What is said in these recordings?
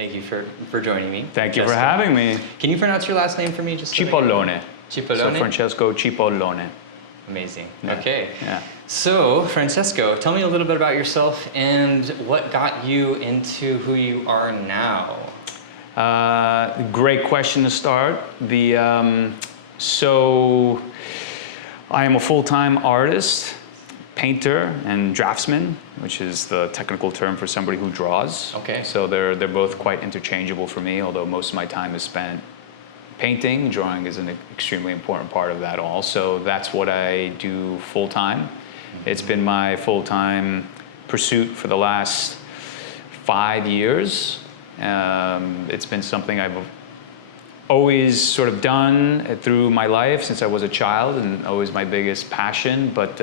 Thank you for joining me. Thank you for having me. Can you pronounce your last name for me? Just Cipollone. Cipollone? So Francesco Cipollone. Amazing. Yeah. Okay. Yeah. So, Francesco, tell me a little bit about yourself and what got you into who you are now. Great question to start. So I am a full-time artist, painter, and draftsman, which is the technical term for somebody who draws. Okay. So they're both quite interchangeable for me, although most of my time is spent painting. Drawing is an extremely important part of that all. So that's what I do full-time. It's been my full-time pursuit for the last 5 years. It's been something I've always sort of done through my life since I was a child, and always my biggest passion. But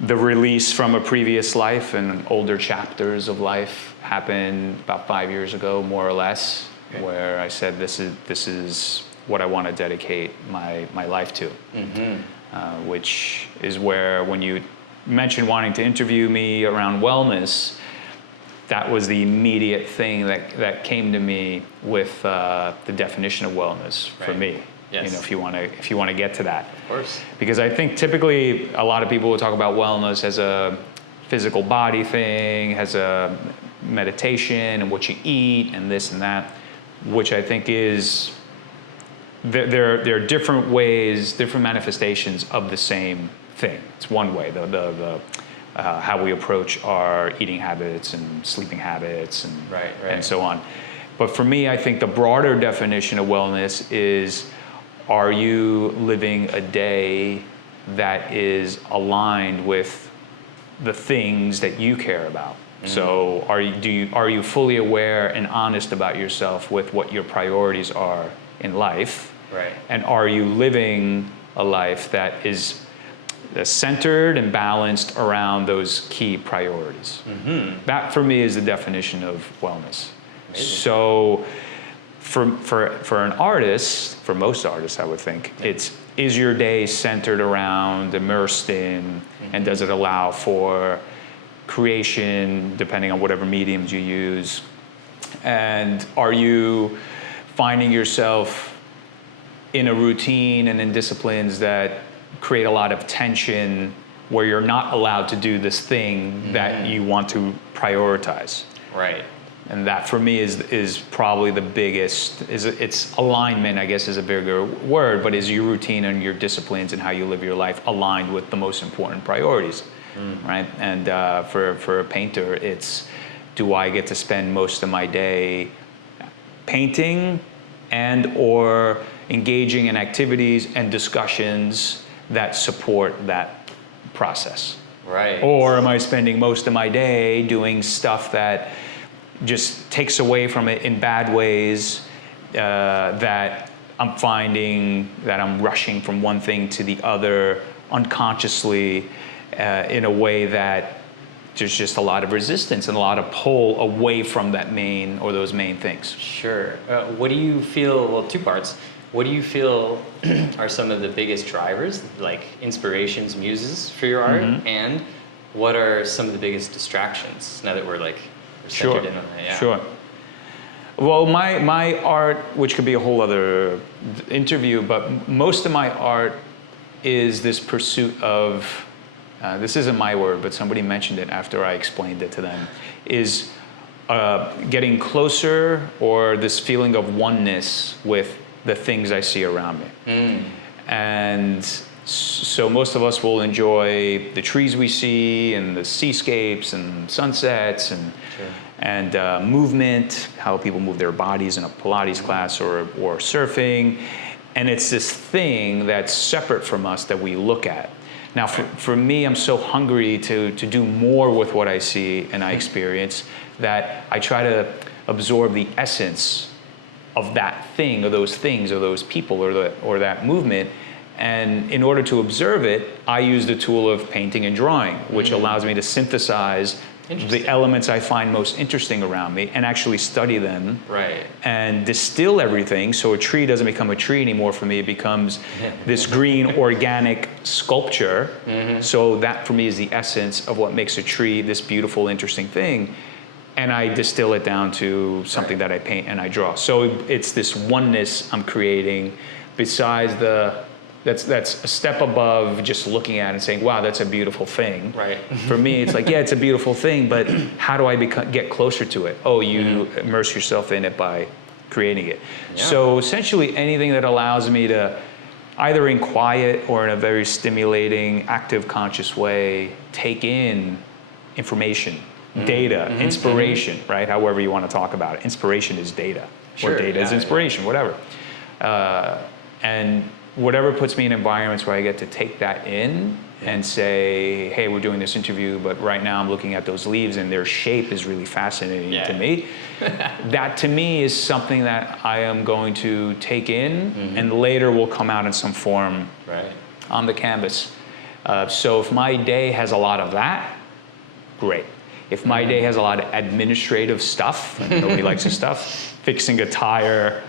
the release from a previous life and older chapters of life happened about 5 years ago, more or less, okay, where I said this is what I want to dedicate my life to. Which is where, when you mentioned wanting to interview me around wellness, that was the immediate thing that came to me with the definition of wellness for me. Yes. You know, if you want to get to that. Of course. Because I think typically a lot of people will talk about wellness as a physical body thing, as a meditation and what you eat and this and that, which I think is there are different ways, different manifestations of the same thing. It's one way, how we approach our eating habits and sleeping habits and and so on. But for me, I think the broader definition of wellness is, are you living a day that is aligned with the things that you care about? So are you fully aware and honest about yourself with what your priorities are in life? Right. And are you living a life that is centered and balanced around those key priorities? That for me is the definition of wellness. Amazing. So for an artist, for most artists I would think, is your day centered around, immersed in, and does it allow for creation depending on whatever mediums you use? And are you finding yourself in a routine and in disciplines that create a lot of tension, where you're not allowed to do this thing that you want to prioritize? Right. And that for me is probably the biggest, it's alignment, I guess is a bigger word, but is your routine and your disciplines and how you live your life aligned with the most important priorities, right? And for a painter, it's, do I get to spend most of my day painting and or engaging in activities and discussions that support that process? Right. Or am I spending most of my day doing stuff that just takes away from it in bad ways, that I'm finding that I'm rushing from one thing to the other unconsciously, in a way that there's just a lot of resistance and a lot of pull away from that main or those main things? Sure. What do you feel, well, two parts. What do you feel are some of the biggest drivers, like inspirations, muses for your art? And what are some of the biggest distractions, now that we're centered in on that? Yeah. Sure. Well, my art, which could be a whole other interview, but most of my art is this pursuit of, this isn't my word, but somebody mentioned it after I explained it to them, is getting closer, or this feeling of oneness with the things I see around me. And so most of us will enjoy the trees we see and the seascapes and sunsets and movement, how people move their bodies in a Pilates class or surfing. And it's this thing that's separate from us that we look at. Now, for me, I'm so hungry to do more with what I see and I experience that I try to absorb the essence of that thing or those things or those people or that movement. And in order to observe it, I use the tool of painting and drawing, which allows me to synthesize the elements I find most interesting around me and actually study them and distill everything, so a tree doesn't become a tree anymore for me. It becomes this green organic sculpture. So that for me is the essence of what makes a tree this beautiful, interesting thing. and I distill it down to something that I paint and I draw. So it's this oneness I'm creating. Besides that's a step above just looking at it and saying, wow, that's a beautiful thing. Right. For me, it's like, yeah, it's a beautiful thing, but how do I get closer to it? Oh, you immerse yourself in it by creating it. Yeah. So essentially anything that allows me to either in quiet or in a very stimulating, active, conscious way, take in information, data, inspiration, right? However you want to talk about it. Inspiration is data, Sure, or data is inspiration, whatever. And whatever puts me in environments where I get to take that in and say, hey, we're doing this interview, but right now I'm looking at those leaves and their shape is really fascinating to me. That to me is something that I am going to take in and later will come out in some form on the canvas. So if my day has a lot of that, great. If my day has a lot of administrative stuff, and nobody likes this stuff, fixing a tire,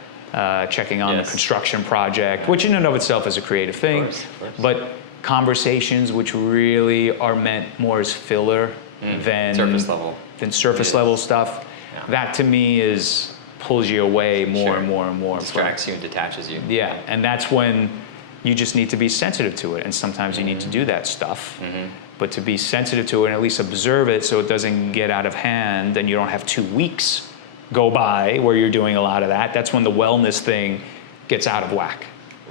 checking on the construction project, which in and of itself is a creative thing, of course. but conversations which really are meant more as filler than surface level stuff, that to me pulls you away more and more and more. Distracts you and detaches you. Yeah, and that's when you just need to be sensitive to it, and sometimes you need to do that stuff. But to be sensitive to it and at least observe it so it doesn't get out of hand and you don't have 2 weeks go by where you're doing a lot of that, that's when the wellness thing gets out of whack.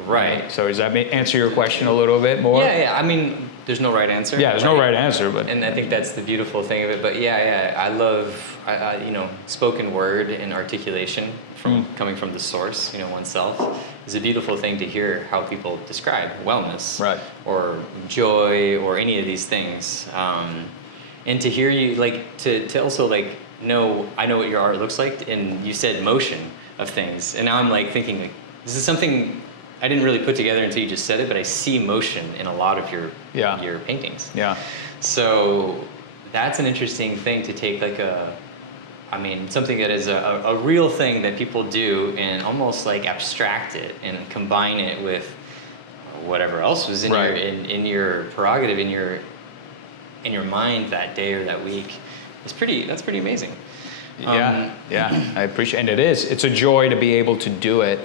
Right. So does that answer your question a little bit more? Yeah. I mean, there's no right answer. Yeah, there's no right answer, but and I think that's the beautiful thing of it. But I love spoken word and articulation from coming from the source, oneself, is a beautiful thing to hear how people describe wellness, or joy, or any of these things, and to hear you to also know I know what your art looks like, and you said motion of things, and now I'm thinking this is something I didn't really put together until you just said it, but I see motion in a lot of your paintings. Yeah. So that's an interesting thing to take something that is a real thing that people do and almost abstract it and combine it with whatever else was in in your prerogative, in your mind that day or that week. That's pretty amazing. I appreciate it. And it's a joy to be able to do it.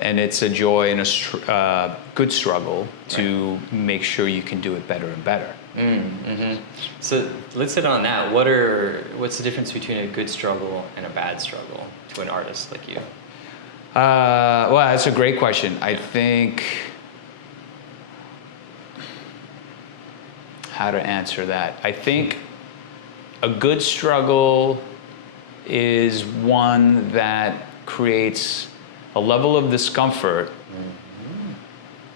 And it's a joy and a good struggle to make sure you can do it better and better. So let's hit on that. What's the difference between a good struggle and a bad struggle to an artist like you? Well, that's a great question. I think how to answer that. I think a good struggle is one that creates a level of discomfort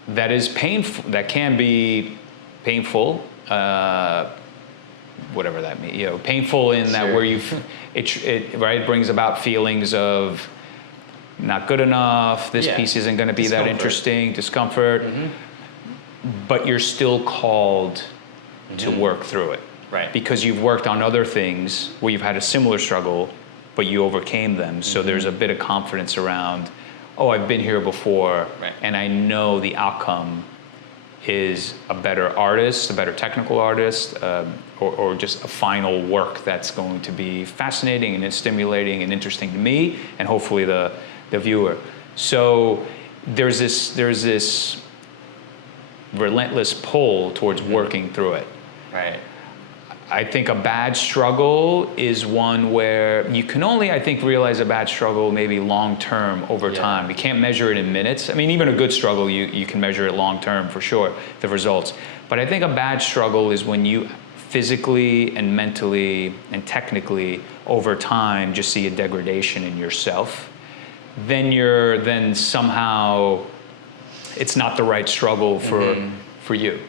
that is painful, that can be painful, whatever that means, painful in that where it brings about feelings of not good enough, this piece isn't going to be that interesting, discomfort, but you're still called to work through it. Because you've worked on other things where you've had a similar struggle, but you overcame them. So there's a bit of confidence around, oh, I've been here before, and I know the outcome is a better artist, a better technical artist, or just a final work that's going to be fascinating and stimulating and interesting to me, and hopefully the viewer. So there's this relentless pull towards working through it. I think a bad struggle is one where you can only, I think, realize a bad struggle maybe long-term over time. You can't measure it in minutes. I mean, even a good struggle, you can measure it long-term for sure, the results. But I think a bad struggle is when you physically and mentally and technically over time just see a degradation in yourself. Then somehow it's not the right struggle for you.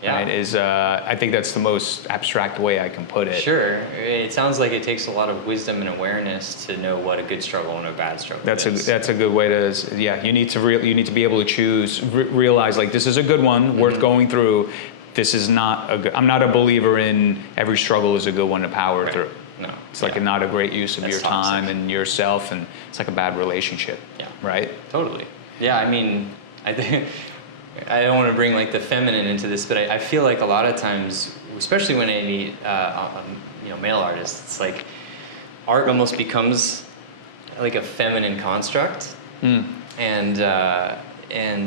Right? I think that's the most abstract way I can put it. Sure. It sounds like it takes a lot of wisdom and awareness to know what a good struggle and a bad struggle is. That's a good way to, you need to be able to choose, realize this is a good one, worth going through. This is not a good, I'm not a believer in every struggle is a good one to power through. No. It's not a great use of your time and yourself, and it's like a bad relationship. Right? Totally. Yeah, I mean, I think, I don't want to bring the feminine into this, but I feel like a lot of times, especially when I meet male artists, it's art almost becomes like a feminine construct, and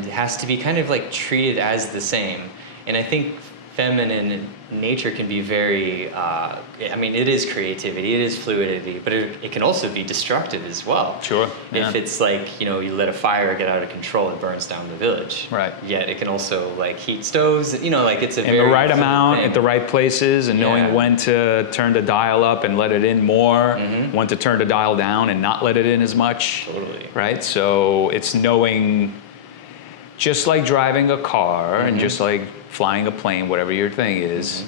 has to be kind of like treated as the same. And I think feminine nature can be very, I mean, it is creativity, it is fluidity, but it can also be destructive as well. Sure. Yeah. If it's like, you know, you let a fire get out of control, it burns down the village. Right. Yet it can also like heat stoves, you know, like it's a in very the right fluid amount, thing. at the right places, and knowing Yeah. when to turn the dial up and let it in more, when to turn the dial down and not let it in as much. Totally. Right? So it's knowing, just like driving a car and just like flying a plane, whatever your thing is,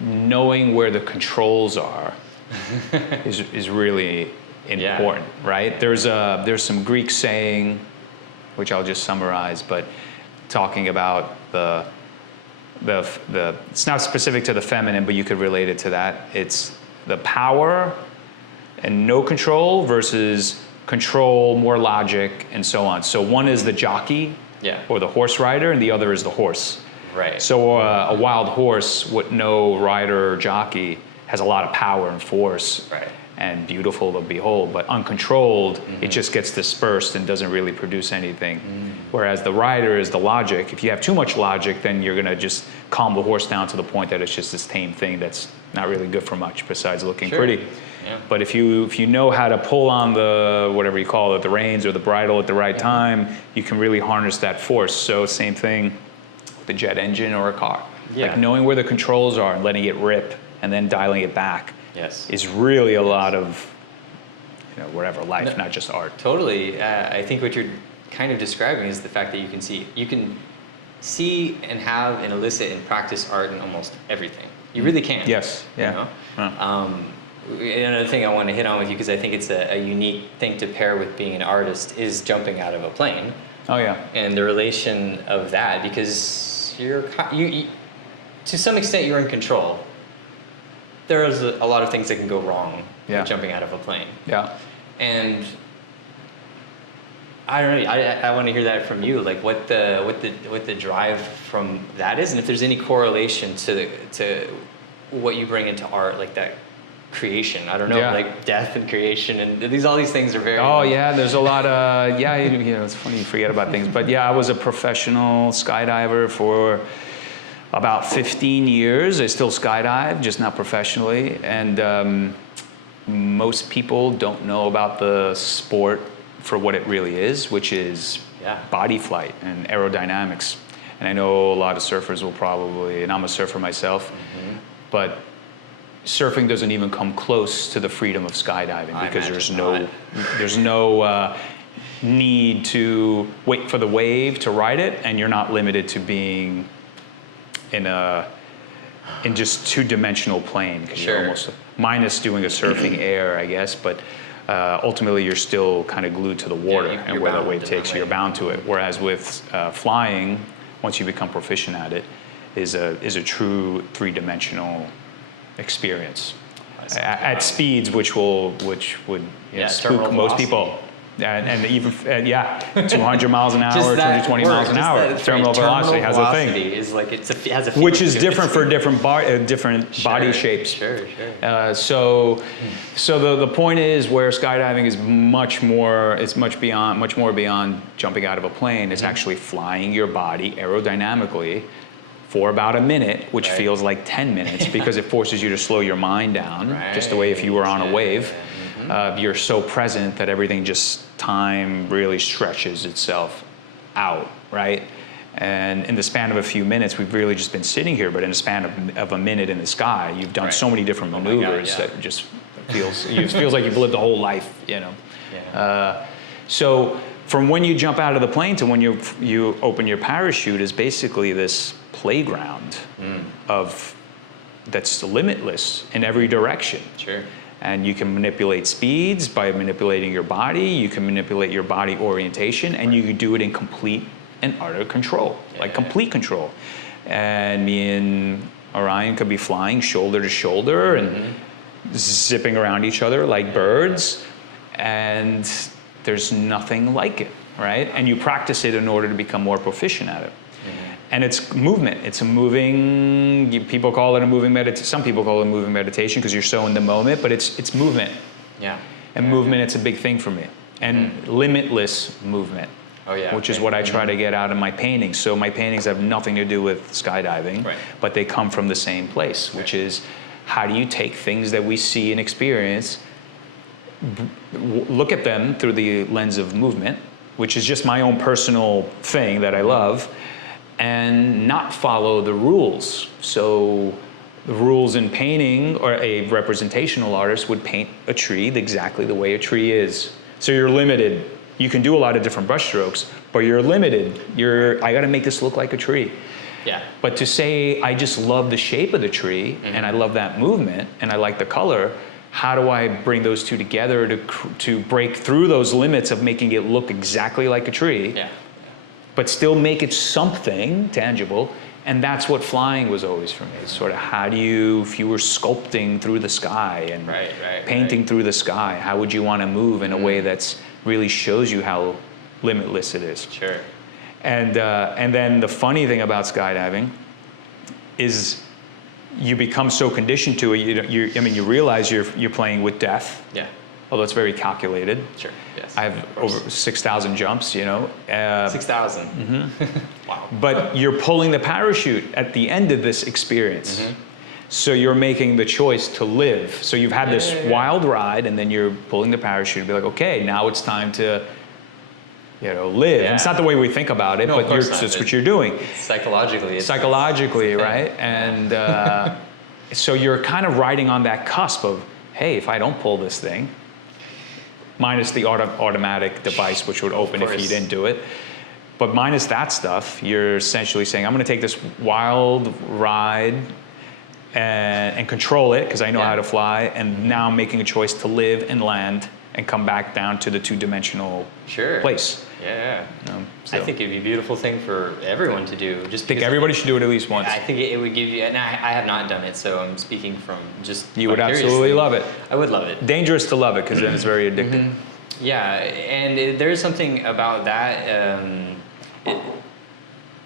knowing where the controls are is really important, right? There's some Greek saying, which I'll just summarize, but talking about the it's not specific to the feminine, but you could relate it to that. It's the power and no control versus control, more logic, and so on. So one is the jockey or the horse rider, and the other is the horse. Right. So a wild horse with no rider or jockey has a lot of power and force, and beautiful to behold, but uncontrolled, it just gets dispersed and doesn't really produce anything. Whereas the rider is the logic. If you have too much logic, then you're gonna just calm the horse down to the point that it's just this tame thing that's not really good for much besides looking pretty. Yeah. But if you know how to pull on the, whatever you call it, the reins or the bridle at the right time, you can really harness that force. So same thing with a jet engine or a car. Like knowing where the controls are and letting it rip and then dialing it back is really a lot of, you know, whatever, life, not just art. Totally. I think what you're kind of describing is the fact that you can see and have and elicit and practice art in almost everything. You really can. Yes. Yeah. You know? Another thing I want to hit on with you, because I think it's a unique thing to pair with being an artist, is jumping out of a plane. Oh yeah. And the relation of that, because you to some extent you're in control. There's a lot of things that can go wrong with jumping out of a plane. Yeah. And I don't know. I want to hear that from you, like what the drive from that is, and if there's any correlation to what you bring into art, like that creation. I don't know, like death and creation, and all these things are very. Oh yeah, there's a lot of you know, it's funny you forget about things, but yeah, I was a professional skydiver for about 15 years. I still skydive, just not professionally, and most people don't know about the sport for what it really is, which is body flight and aerodynamics. And I know a lot of surfers will probably, and I'm a surfer myself, but surfing doesn't even come close to the freedom of skydiving, because there's no need to wait for the wave to ride it, and you're not limited to being in just two-dimensional plane, because you're almost minus doing a surfing air, I guess, but ultimately you're still kind of glued to the water, and where the wave takes you, you're bound to it. Whereas with flying, once you become proficient at it, is a true three-dimensional experience at speeds which would spook most people. And even 200 miles an hour, 220 miles an hour. Terminal velocity has a thing. Is like it has a which is different for different body shapes. Sure. So the point is, where skydiving is much more beyond jumping out of a plane. It's actually flying your body aerodynamically for about a minute, which feels like 10 minutes because it forces you to slow your mind down, just the way if you were on a wave. You're so present that everything time really stretches itself out, right? And in the span of a few minutes, we've really just been sitting here, but in the span of a minute in the sky, you've done so many different maneuvers that it just feels like you've lived a whole life, you know? So from when you jump out of the plane to when you open your parachute is basically this playground that's limitless in every direction. Sure. And you can manipulate speeds by manipulating your body. You can manipulate your body orientation, and you can do it in complete and utter control, complete control. And me and Orion could be flying shoulder to shoulder and zipping around each other like birds, and there's nothing like it, right? And you practice it in order to become more proficient at it. And it's movement. It's a moving, people call it a moving meditation. Some people call it a moving meditation because you're so in the moment, but it's movement. Yeah. And movement, it's a big thing for me. And limitless movement. Oh yeah. Which is what I try to get out of my paintings. So my paintings have nothing to do with skydiving, Right. but they come from the same place, which is how do you take things that we see and experience, look at them through the lens of movement, which is just my own personal thing that I love, and not follow the rules. So the rules in painting, or a representational artist would paint a tree exactly the way a tree is. So you're limited. You can do a lot of different brush strokes, but you're limited. I gotta make this look like a tree. Yeah. But to say, I just love the shape of the tree, and I love that movement, and I like the color, how do I bring those two together to break through those limits of making it look exactly like a tree, Yeah. but still make it something tangible? And that's what flying was always for me. It's sort of how do you, if you were sculpting through the sky and painting through the sky, how would you want to move in a way that's really shows you how limitless it is? Sure. And then the funny thing about skydiving is you become so conditioned to it. You realize you're playing with death. Yeah. Although it's very calculated. Sure. Yes. I have over 6,000 jumps. 6,000. Wow. But you're pulling the parachute at the end of this experience. So you're making the choice to live. So you've had this wild ride, and then you're pulling the parachute and be like, okay, now it's time to, live. Yeah. It's not the way we think about it, No, but of course not. that's what you're doing. Psychologically, right? And so you're kind of riding on that cusp of, hey, if I don't pull this thing, minus the automatic device, which would open if you didn't do it. But minus that stuff, you're essentially saying, I'm going to take this wild ride and control it because I know how to fly, and now I'm making a choice to live and land and come back down to the two-dimensional place. Yeah. So I think it'd be a beautiful thing for everyone to do. I think everybody should do it at least once. I think it would give you, and I have not done it, so I'm speaking from just You would absolutely love it. I would love it. Dangerous to love it because then it's very addictive. Yeah, and there's something about that.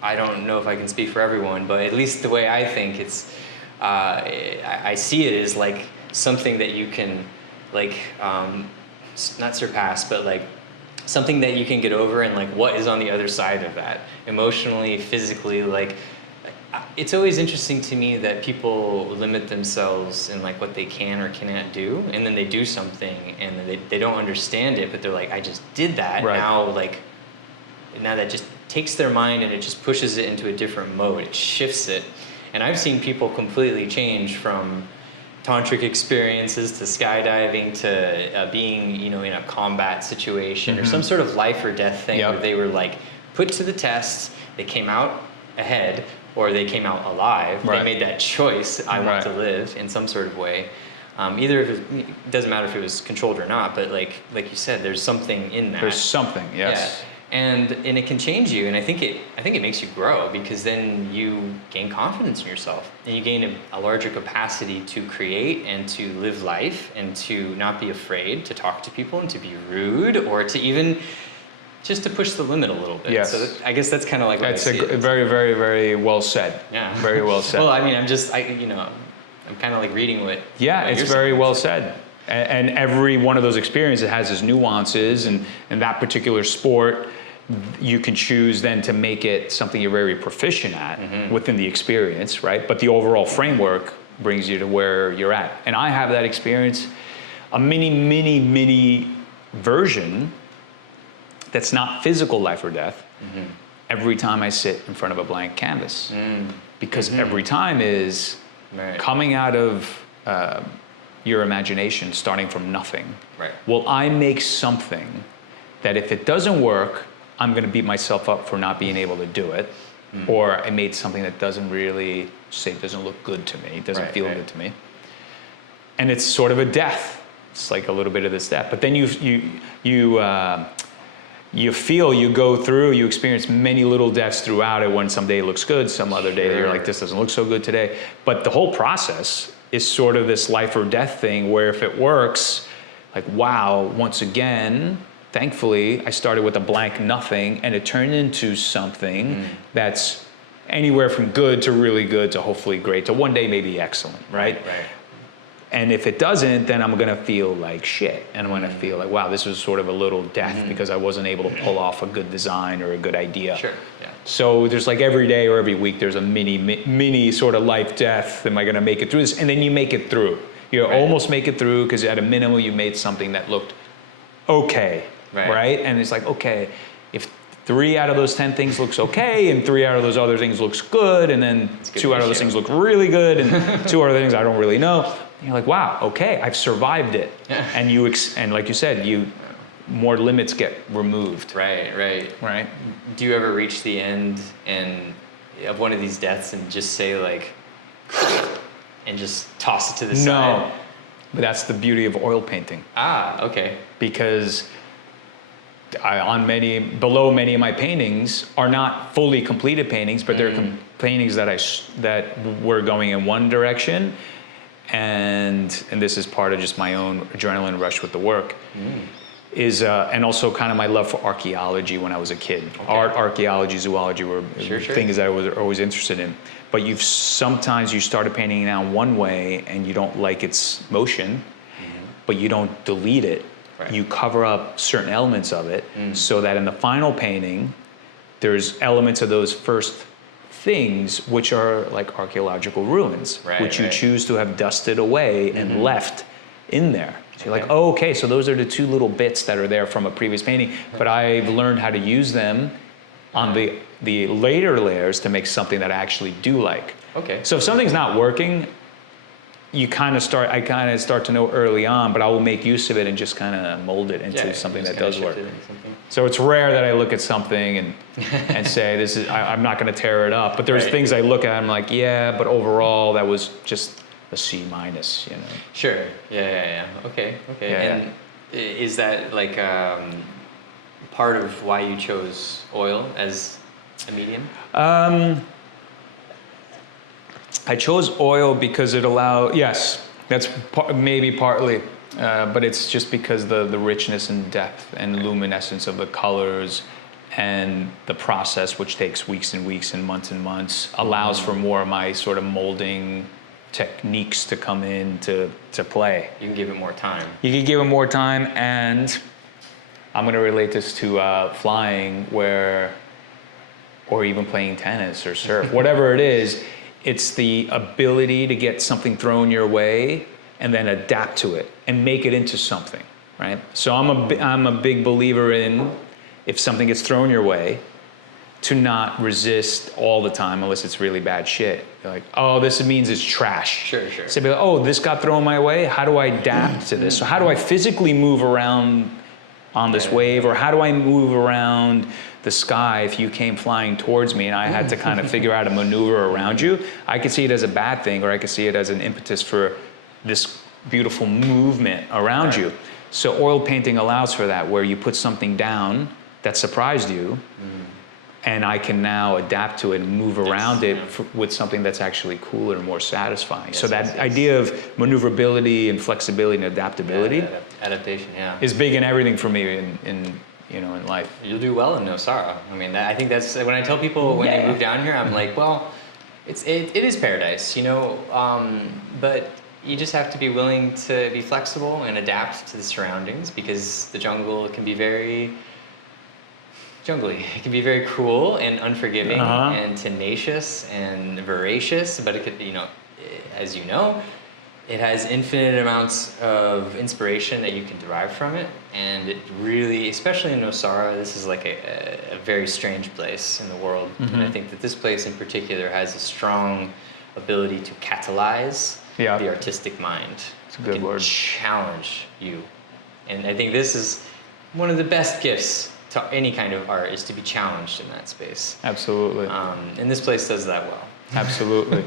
I don't know if I can speak for everyone, but at least the way I think it's, I see it as like something that you can, like, not surpass, but like something that you can get over, and like what is on the other side of that, emotionally, physically. Like, it's always interesting to me that people limit themselves in like what they can or cannot do, and then they do something and they don't understand it, but they're like, I just did that. Now that just takes their mind and it just pushes it into a different mode. It shifts it. And I've seen people completely change from tantric experiences to skydiving to being, in a combat situation or some sort of life or death thing where they were like put to the test, they came out ahead, or they came out alive. They made that choice, I want to live in some sort of way. Either if it doesn't matter if it was controlled or not, but like you said, there's something in that. There's something, yes. Yeah. And it can change you, and I think it makes you grow, because then you gain confidence in yourself, and you gain a larger capacity to create and to live life, and to not be afraid to talk to people and to be rude, or to even just to push the limit a little bit. Yes. So I guess that's kind of like what That's I see it. very, very, very well said. Yeah. Very well said. Well, I mean, I'm kind of like reading what. Yeah, what it's you're very saying. well said. And every one of those experiences has its nuances, and that particular sport, you can choose then to make it something you're very proficient at within the experience, right? But the overall framework brings you to where you're at. And I have that experience, a mini version that's not physical life or death, every time I sit in front of a blank canvas. Because every time is coming out of your imagination, starting from nothing. Right. Will I make something that if it doesn't work, I'm going to beat myself up for not being able to do it, or I made something that doesn't look good to me, doesn't feel good to me, and it's sort of a death. It's like a little bit of this death. But then you experience many little deaths throughout it. When some day it looks good, some other day you're like, this doesn't look so good today. But the whole process is sort of this life or death thing, where if it works, like, wow, once again. Thankfully, I started with a blank nothing, and it turned into something that's anywhere from good to really good to hopefully great to one day maybe excellent, right? And if it doesn't, then I'm gonna feel like shit. And I'm gonna feel like, wow, this was sort of a little death because I wasn't able to pull off a good design or a good idea. Sure. Yeah. So there's like every day or every week, there's a mini sort of life death. Am I gonna make it through this? And then you make it through. You almost make it through because at a minimum you made something that looked okay, right? And it's like, okay, if 3 out of those 10 things looks okay, and 3 out of those other things looks good, and then 2 out of those things look really good, and 2 other things I don't really know. And you're like, wow, okay, I've survived it. And and like you said, more limits get removed. Right. Do you ever reach the end of one of these deaths and just say like, and just toss it to the side? No, but that's the beauty of oil painting. Okay. Because below many of my paintings are not fully completed paintings, but they're paintings that were going in one direction, and this is part of just my own adrenaline rush with the work. And also kind of my love for archaeology when I was a kid. Art, archaeology, zoology were things that I was always interested in. But sometimes you start a painting down one way and you don't like its motion, but you don't delete it. You cover up certain elements of it so that in the final painting, there's elements of those first things which are like archaeological ruins, which you choose to have dusted away and left in there. So you're like, oh, okay, so those are the 2 little bits that are there from a previous painting, but I've learned how to use them on the later layers to make something that I actually do like. Okay. So if something's not working, I kind of start to know early on, but I will make use of it and just kind of mold it into something that does work. So it's rare that I look at something and say, I'm not going to tear it up. But there's things I look at, I'm like, yeah, but overall that was just a C-, you know. Sure. Yeah. Okay. And is that like part of why you chose oil as a medium? I chose oil because it yes, that's maybe partly, but it's just because the richness and depth and luminescence of the colors and the process, which takes weeks and weeks and months, allows for more of my sort of molding techniques to come in to play. You can give it more time. You can give it more time, and I'm going to relate this to flying, or even playing tennis or surf, whatever it is. It's the ability to get something thrown your way and then adapt to it and make it into something, right? So I'm a big believer in, if something gets thrown your way, to not resist all the time unless it's really bad shit. You're like, oh, this means it's trash. Sure. So be like, oh, this got thrown my way. How do I adapt to this? So how do I physically move around on this wave, or how do I move around the sky if you came flying towards me and I had to kind of figure out a maneuver around you? I could see it as a bad thing, or I could see it as an impetus for this beautiful movement around you. So oil painting allows for that, where you put something down that surprised you, and I can now adapt to it and move around it with something that's actually cooler and more satisfying. So that idea of maneuverability and flexibility and adaptability, adaptation, is big in everything for me in life. You'll do well in Nosara. I mean, I think that's when I tell people when they move down here, I'm like, well, it is paradise, you know, but you just have to be willing to be flexible and adapt to the surroundings, because the jungle can be very jungly. It can be very cruel and unforgiving and tenacious and voracious, but it could, you know, as you know, it has infinite amounts of inspiration that you can derive from it, and it really, especially in Nosara, this is like a very strange place in the world, and I think that this place in particular has a strong ability to catalyze the artistic mind. It's a good word. Challenge you, and I think this is one of the best gifts to any kind of art, is to be challenged in that space. Absolutely. And this place does that well. Absolutely.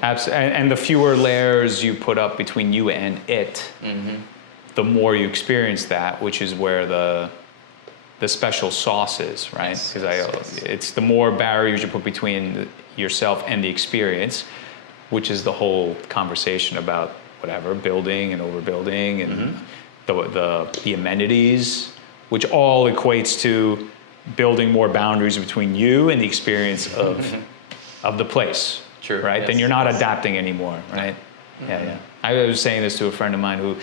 And the fewer layers you put up between you and it, the more you experience that, which is where the special sauce is, right? Because it's the more barriers you put between yourself and the experience, which is the whole conversation about whatever, building and overbuilding and the amenities, which all equates to building more boundaries between you and the experience of the place. True. Right? Yes. Then you're not adapting anymore, right? Yeah. I was saying this to a friend of mine who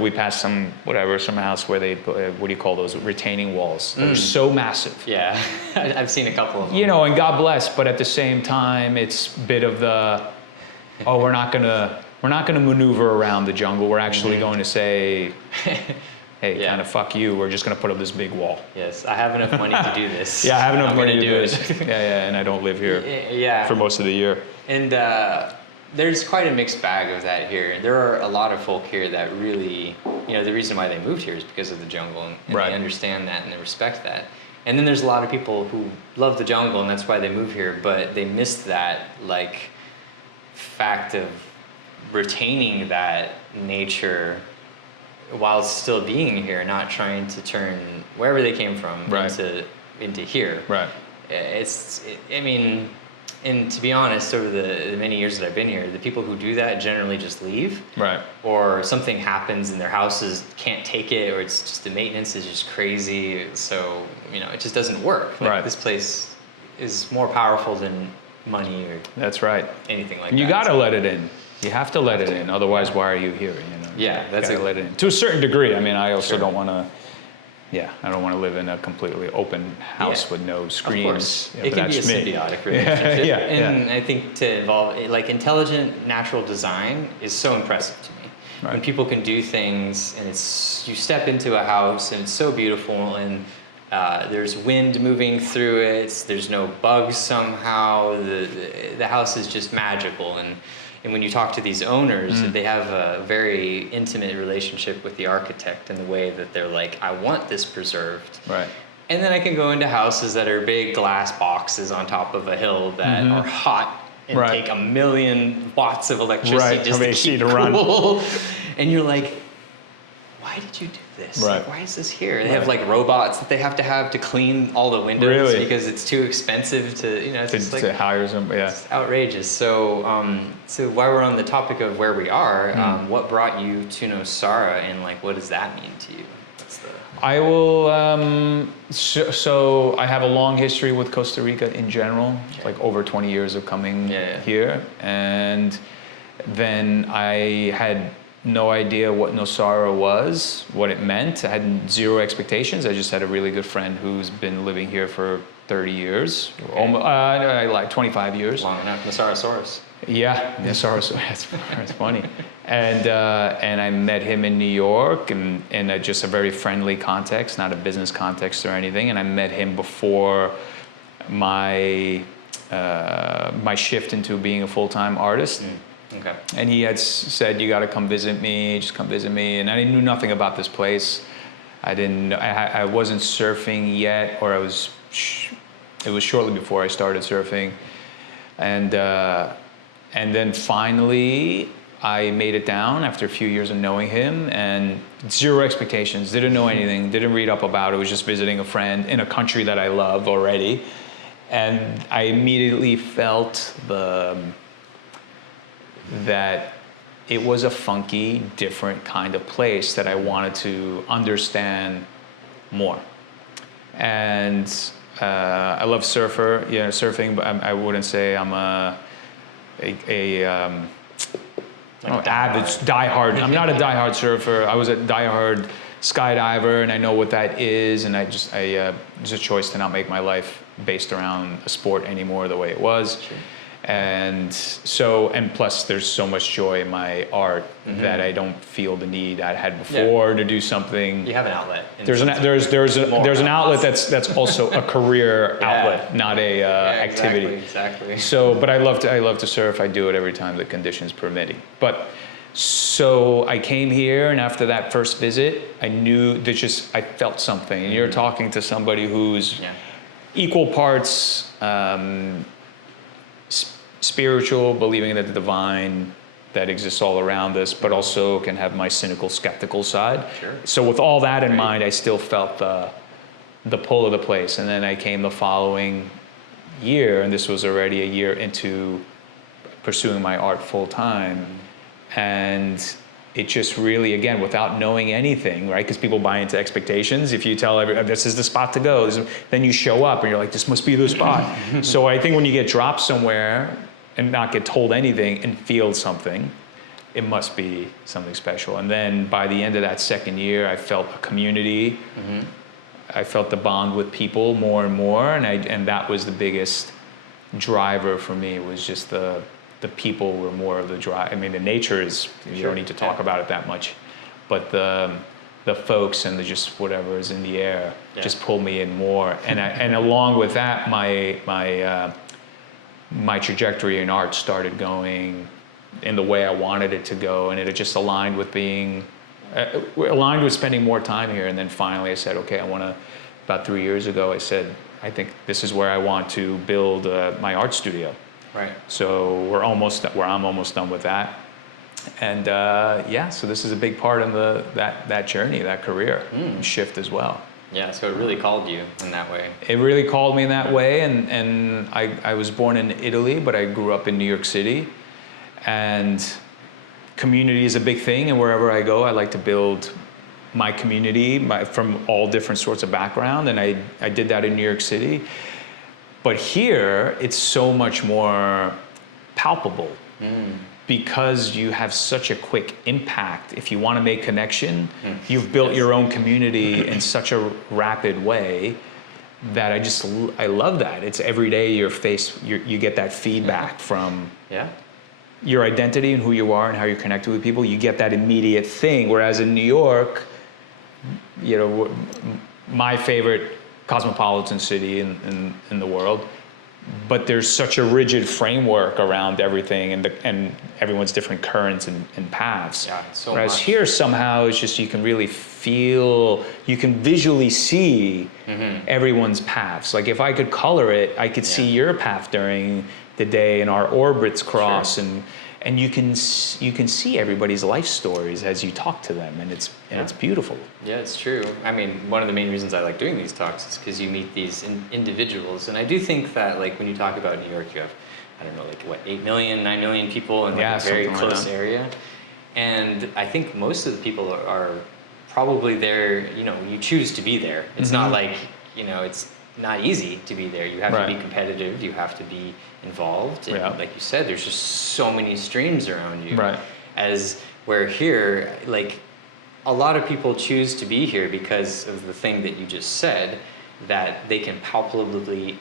we passed some house where they put, what do you call those, retaining walls. They were so massive. Yeah, I've seen a couple of them. You know, and God bless, but at the same time, it's a bit of the, oh, we're not gonna maneuver around the jungle. We're actually going to say, hey, kind of fuck you. We're just going to put up this big wall. Yes, I have enough money to do this. Yeah, I have enough money to do it. this. Yeah, and I don't live here for most of the year. And there's quite a mixed bag of that here. There are a lot of folk here that really, you know, the reason why they moved here is because of the jungle, and they understand that and they respect that. And then there's a lot of people who love the jungle, and that's why they move here, but they missed that, like, fact of retaining that nature while still being here, not trying to turn wherever they came from into here. Right. I mean, and to be honest, over the many years that I've been here, the people who do that generally just leave. Right. Or something happens and their houses can't take it, or it's just the maintenance is just crazy. So, you know, it just doesn't work. Like, this place is more powerful than money or that's right. anything like and that. You got to let it in. You have to let it in. Otherwise, why are you here? You know. Yeah, that's let it in. To a certain degree. I mean, I also don't want to. Yeah, I don't want to live in a completely open house with no screens. Of course, yeah, it can be a symbiotic relationship. And I think to involve, like, intelligent natural design is so impressive to me. Right. When people can do things, and you step into a house and it's so beautiful, and there's wind moving through it. There's no bugs somehow. The house is just magical, and when you talk to these owners, they have a very intimate relationship with the architect in the way that they're like, I want this preserved. Right. And then I can go into houses that are big glass boxes on top of a hill that are hot and take 1 million watts of electricity just to keep cool. And you're like, why did you do this? Right. Like, why is this here? They have like robots that they have to clean all the windows because it's too expensive to, you know, it's just like, to hire some, it's outrageous. So, so while we're on the topic of where we are, what brought you to Nosara, and like, what does that mean to you? I will, so I have a long history with Costa Rica in general, like over 20 years of coming here. And then I had no idea what Nosara was, what it meant. I had zero expectations. I just had a really good friend who's been living here for 30 years, almost, like 25 years. Long enough, Nosarasaurus. Yeah, Nosarasaurus, that's funny. And I met him in New York in just a very friendly context, not a business context or anything. And I met him before my shift into being a full-time artist. Okay. And he had said, you got to come visit me, just come visit me. And I knew nothing about this place. I wasn't surfing yet, or it was shortly before I started surfing. And then finally I made it down after a few years of knowing him, and zero expectations, didn't know anything, didn't read up about it, was just visiting a friend in a country that I love already. And I immediately felt that it was a funky, different kind of place that I wanted to understand more. And I love surfing, but I wouldn't say I'm avid diehard. I'm not a diehard surfer. I was a diehard skydiver, and I know what that is. And it's a choice to not make my life based around a sport anymore the way it was. Sure. And plus there's so much joy in my art that I don't feel the need I had before to do something. You have an outlet. There's an outlet that's also a career outlet, not a activity. Exactly. So, but I love to surf. I do it every time the conditions permitting. But so I came here, and after that first visit, I knew that I felt something. And you're talking to somebody who's equal parts spiritual, believing in the divine that exists all around us, but also can have my cynical, skeptical side. Sure. So with all that in mind, I still felt the pull of the place. And then I came the following year, and this was already a year into pursuing my art full time. And it just really, again, without knowing anything, right? Because people buy into expectations. If you tell everyone, this is the spot to go, then you show up and you're like, this must be the spot. So I think when you get dropped somewhere and not get told anything and feel something, it must be something special. And then by the end of that second year, I felt a community. I felt the bond with people more and more, and that was the biggest driver for me. Was just the people were more of the drive. I mean, the nature is, you don't need to talk about it that much, but the folks and the just whatever is in the air just pull me in more. And along with that, my trajectory in art started going in the way I wanted it to go, and it just aligned with spending more time here. And then finally I said, okay, about 3 years ago, I said, I think this is where I want to build my art studio. Right. So I'm almost done with that. And so this is a big part of that journey, that career shift as well. Yeah, so it really called you in that way. It really called me in that way, and I was born in Italy, but I grew up in New York City. And community is a big thing, and wherever I go, I like to build my community from all different sorts of background, and I did that in New York City. But here, it's so much more palpable because you have such a quick impact. If you want to make connection, you've built your own community in such a rapid way that I love that. It's every day you get that feedback from your identity and who you are and how you're connected with people. You get that immediate thing. Whereas in New York, my favorite cosmopolitan city in the world, but there's such a rigid framework around everything and everyone's different currents and paths. Yeah, so Whereas much. here somehow it's just, you can really feel, you can visually see everyone's paths. Like if I could color it, I could see your path during the day and our orbits cross, and you can see everybody's life stories as you talk to them, and it's beautiful. Yeah, it's true. I mean, one of the main reasons I like doing these talks is because you meet these individuals, and I do think that, like, when you talk about New York, you have, I don't know, like, what, 8 million, 9 million people in like a very close area, and I think most of the people are probably there, you choose to be there. It's not like, it's not easy to be there. You have to be competitive, you have to be involved, and like you said, there's just so many streams around you. As where here, like, a lot of people choose to be here because of the thing that you just said, that they can palpably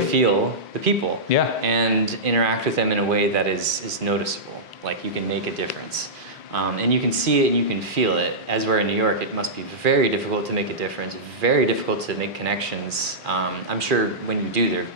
feel the people and interact with them in a way that is noticeable. Like, you can make a difference. And you can see it and you can feel it. As we're in New York, it must be very difficult to make a difference, very difficult to make connections. I'm sure when you do,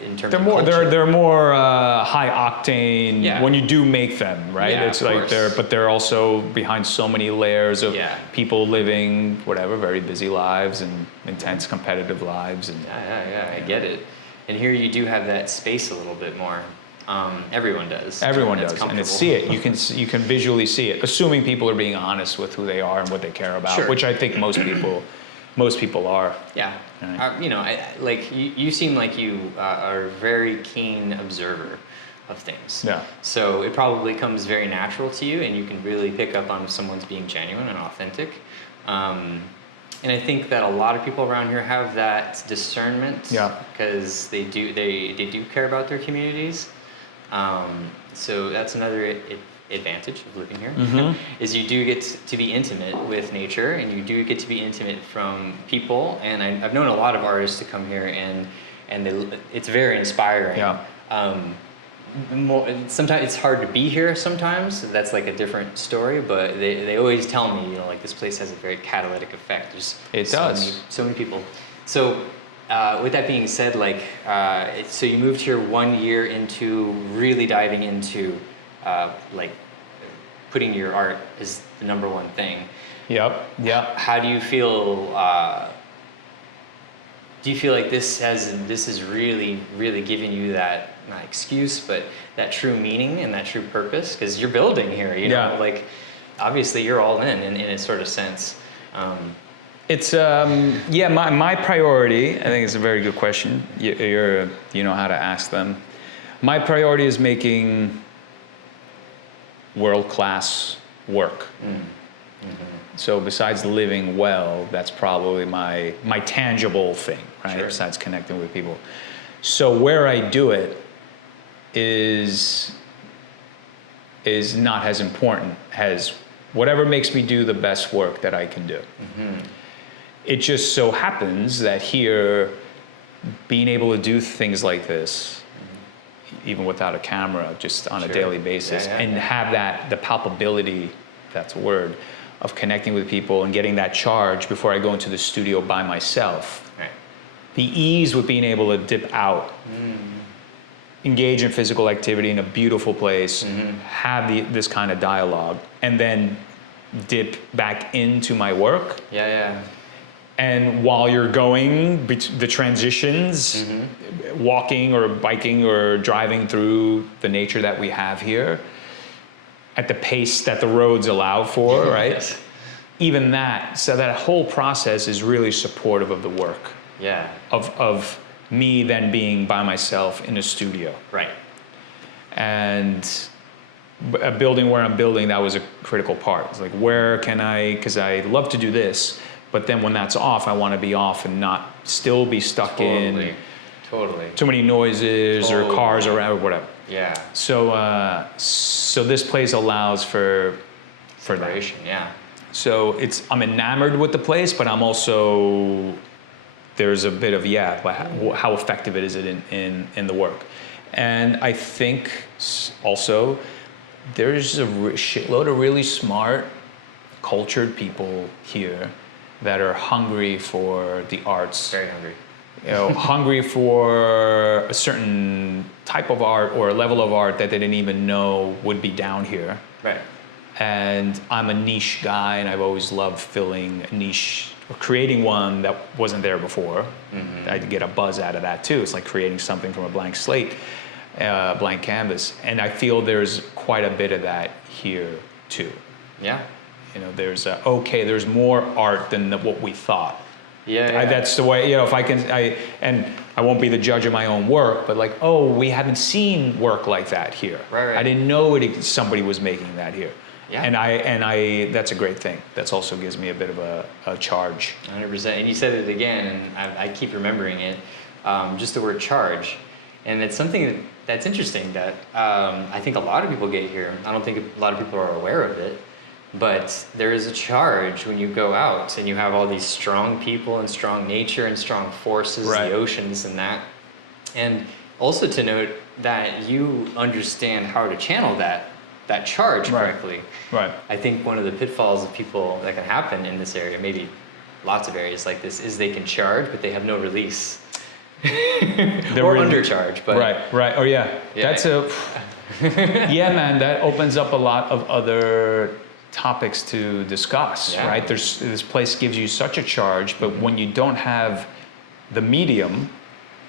in terms of culture, they're more high octane when you do make them, right? Yeah, it's like they're also behind so many layers of people living very busy lives and intense competitive lives. And I get it. And here you do have that space a little bit more. Everyone does. Everyone does, and see it. You can visually see it, assuming people are being honest with who they are and what they care about, which I think most people are. Yeah, right? You seem like you are a very keen observer of things. Yeah. So it probably comes very natural to you, and you can really pick up on if someone's being genuine and authentic. And I think that a lot of people around here have that discernment because they do care about their communities. So that's another advantage of living here, is you do get to be intimate with nature, and you do get to be intimate from people. And I've known a lot of artists to come here, and it's very inspiring. Sometimes it's hard to be here sometimes. That's like a different story, but they always tell me, like, this place has a very catalytic effect. There's so many people. So with that being said, like, so you moved here 1 year into really diving into like putting your art as the number one thing. How do you feel? Do you feel like this is really, really giving you that, not excuse, but that true meaning and that true purpose? Because you're building here, like, obviously you're all in a sort of sense. It's my priority. I think it's a very good question. You know how to ask them. My priority is making world-class work. So besides living well, that's probably my tangible thing, right? Besides connecting with people. So where I do it is is not as important as whatever makes me do the best work that I can do. It just so happens that here, being able to do things like this, even without a camera, just on a daily basis, and have that, the palpability, that's a word, of connecting with people and getting that charge before I go into the studio by myself. Right. The ease with being able to dip out, engage in physical activity in a beautiful place, have this kind of dialogue, and then dip back into my work. And while you're going, the transitions, walking or biking or driving through the nature that we have here, at the pace that the roads allow for, right? Yes. Even that, so that whole process is really supportive of the work. Yeah. Of me then being by myself in a studio. Right. And building where I'm building, that was a critical part. It's like, where can I, because I love to do this, but then when that's off, I want to be off and not still be stuck in too many noises or cars around or whatever. Yeah. So this place allows for Separation, that. So I'm enamored with the place, but I'm also, there's a bit of, how effective it is in the work. And I think also there's a shitload of really smart, cultured people here that are hungry for the arts. Very hungry. Hungry for a certain type of art or a level of art that they didn't even know would be down here. Right. And I'm a niche guy, and I've always loved filling a niche or creating one that wasn't there before. I get a buzz out of that too. It's like creating something from a blank slate, blank canvas. And I feel there's quite a bit of that here too. Yeah. There's more art than what we thought. That's the way, if I can, and I won't be the judge of my own work, but like, we haven't seen work like that here. Right. I didn't know somebody was making that here. Yeah. And I that's a great thing. That also gives me a bit of a charge. 100%. And you said it again, and I keep remembering it, just the word charge. And it's something that's interesting that I think a lot of people get here. I don't think a lot of people are aware of it. But there is a charge when you go out and you have all these strong people and strong nature and strong forces, the oceans and that. And also to note that you understand how to channel that charge correctly. Right. I think one of the pitfalls of people that can happen in this area, maybe lots of areas like this, is they can charge, but they have no release. Or undercharge. But Right. Oh yeah. That's man, that opens up a lot of other topics to discuss, right? This place gives you such a charge, but when you don't have the medium,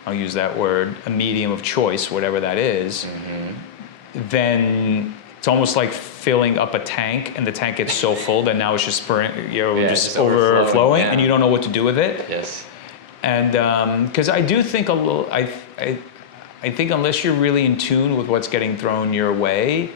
I'll use that word, a medium of choice, whatever that is, then it's almost like filling up a tank, and the tank gets so full that now it's just just overflowing, and you don't know what to do with it. Yes. And because I do think I think unless you're really in tune with what's getting thrown your way,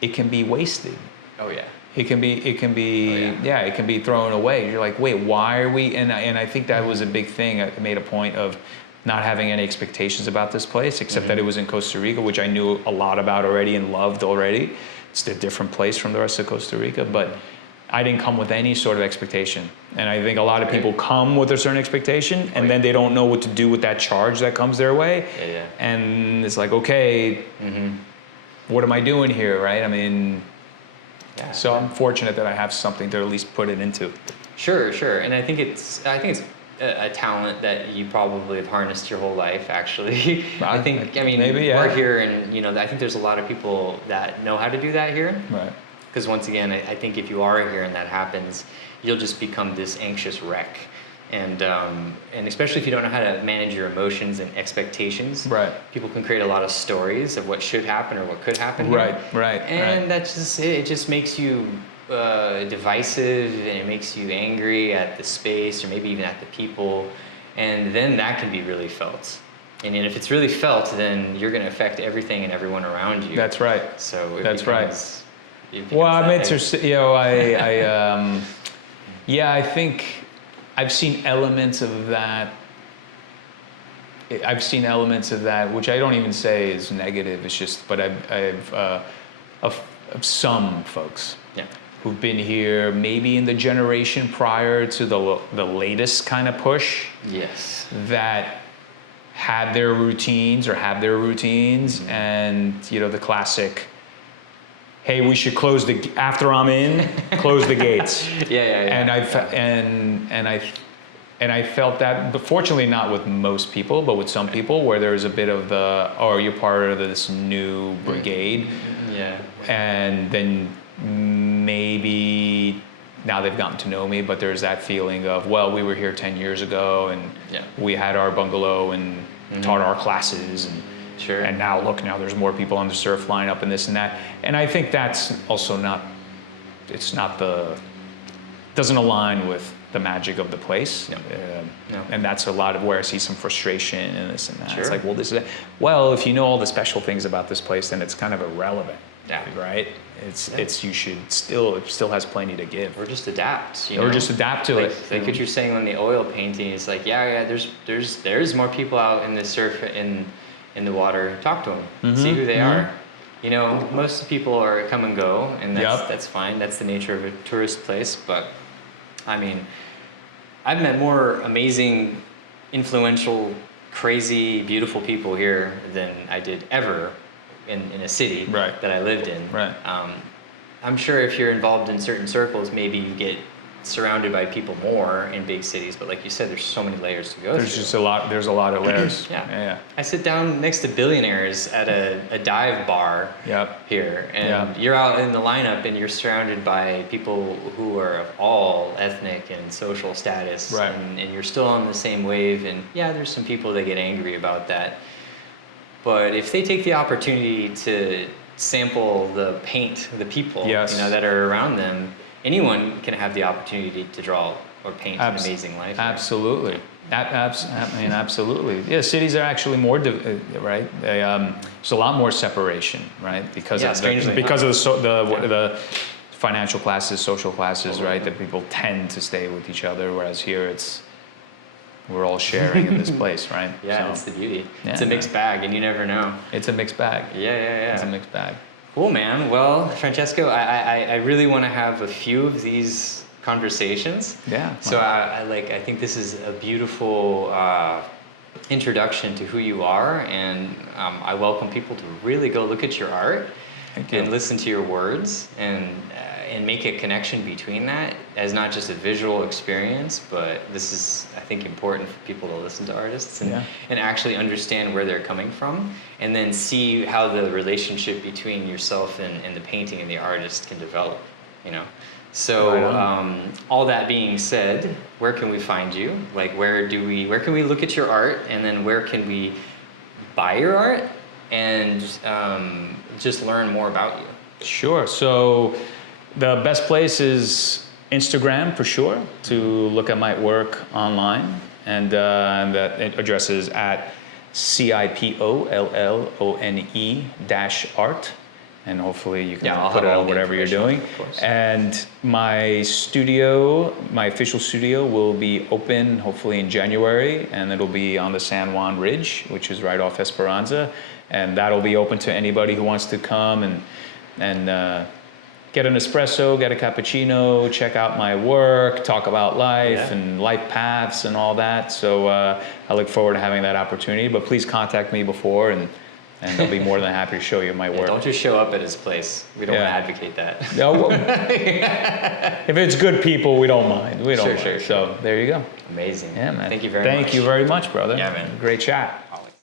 it can be wasted. Oh yeah. It can be it can be thrown away. You're like, wait, why are we? And I think that was a big thing. I made a point of not having any expectations about this place, except that it was in Costa Rica, which I knew a lot about already and loved already. It's a different place from the rest of Costa Rica, but I didn't come with any sort of expectation. And I think a lot of people come with a certain expectation, and then they don't know what to do with that charge that comes their way. And it's like, okay, what am I doing here, right? I mean, so I'm fortunate that I have something to at least put it into. Sure. And I think it's a talent that you probably have harnessed your whole life, actually. I mean, maybe, we're here, and I think there's a lot of people that know how to do that here. Right. Because once again, I think if you are here and that happens, you'll just become this anxious wreck. And especially if you don't know how to manage your emotions and expectations, people can create a lot of stories of what should happen or what could happen. Right. And that's just it. It just makes you divisive, and it makes you angry at the space or maybe even at the people. And then that can be really felt. And if it's really felt, then you're going to affect everything and everyone around you. That's right. So that's right. Well, I think I've seen elements of that. Which I don't even say is negative. It's just, but of some folks Yeah. who've been here maybe in the generation prior to the latest kind of push Yes. that had their routines or have their routines, and you know the classic, hey, we should close after I'm in, close the gates. Yeah. And I felt that, but fortunately not with most people, but with some people, where there's a bit of the, oh, you're part of this new brigade. Yeah. And then maybe now they've gotten to know me, but there's that feeling of, well, we were here 10 years ago and we had our bungalow and taught our classes, and Sure. and now look, now there's more people on the surf lineup and this and that. And I think that's also doesn't align with the magic of the place. No. And that's a lot of where I see some frustration and this and that. Sure. It's like, well, this is, well, if you know all the special things about this place, then it's kind of irrelevant. Yeah. Right? It still has plenty to give. Or just adapt. Or just adapt to it. Like what you're saying on the oil painting, it's like, there's more people out in the surf in the water. Talk to them. See who they are. You know, most people are come and go, and that's fine. That's the nature of a tourist place. But I mean, I've met more amazing, influential, crazy, beautiful people here than I did ever in a city that I lived in. Right. I'm sure if you're involved in certain circles, maybe you get surrounded by people more in big cities. But like you said, there's so many layers to go through. There's a lot of layers. Yeah. I sit down next to billionaires at a dive bar here, and you're out in the lineup and you're surrounded by people who are of all ethnic and social status, and you're still on the same wave. And yeah, there's some people that get angry about that. But if they take the opportunity to sample the paint, the people that are around them, anyone can have the opportunity to draw or paint an amazing life. Absolutely. Absolutely. Yeah, cities are actually more, right? There's a lot more separation, right? Because of the financial classes, social classes, right? That people tend to stay with each other, whereas here we're all sharing in this place, right? Yeah, that's the beauty. It's a mixed bag, and you never know. It's a mixed bag. Yeah. It's a mixed bag. Cool, man. Well, Francesco, I really want to have a few of these conversations. Yeah. So I think this is a beautiful introduction to who you are, and I welcome people to really go look at your art and listen to your words and make a connection between that as not just a visual experience, but this is, I think, important for people to listen to artists and actually understand where they're coming from, and then see how the relationship between yourself and the painting and the artist can develop, you know. So all that being said, where can we find you? Like, where can we look at your art, and then where can we buy your art and just learn more about you? Sure. So the best place is Instagram, for sure, to look at my work online, and that address is at CIPOLLONE-art, and hopefully you can put it on whatever you're doing. And my studio, my official studio, will be open hopefully in January, and it'll be on the San Juan Ridge, which is right off Esperanza, and that'll be open to anybody who wants to come and get an espresso, get a cappuccino, check out my work, talk about life and life paths and all that. So I look forward to having that opportunity. But please contact me before, and I'll be more than happy to show you my work. Don't just show up at his place. We don't want to advocate that. No, well, if it's good people, we don't mind. We don't mind. Sure. So there you go. Amazing. Yeah, man. Thank you very much. Thank you very much, brother. Yeah, man. Great chat.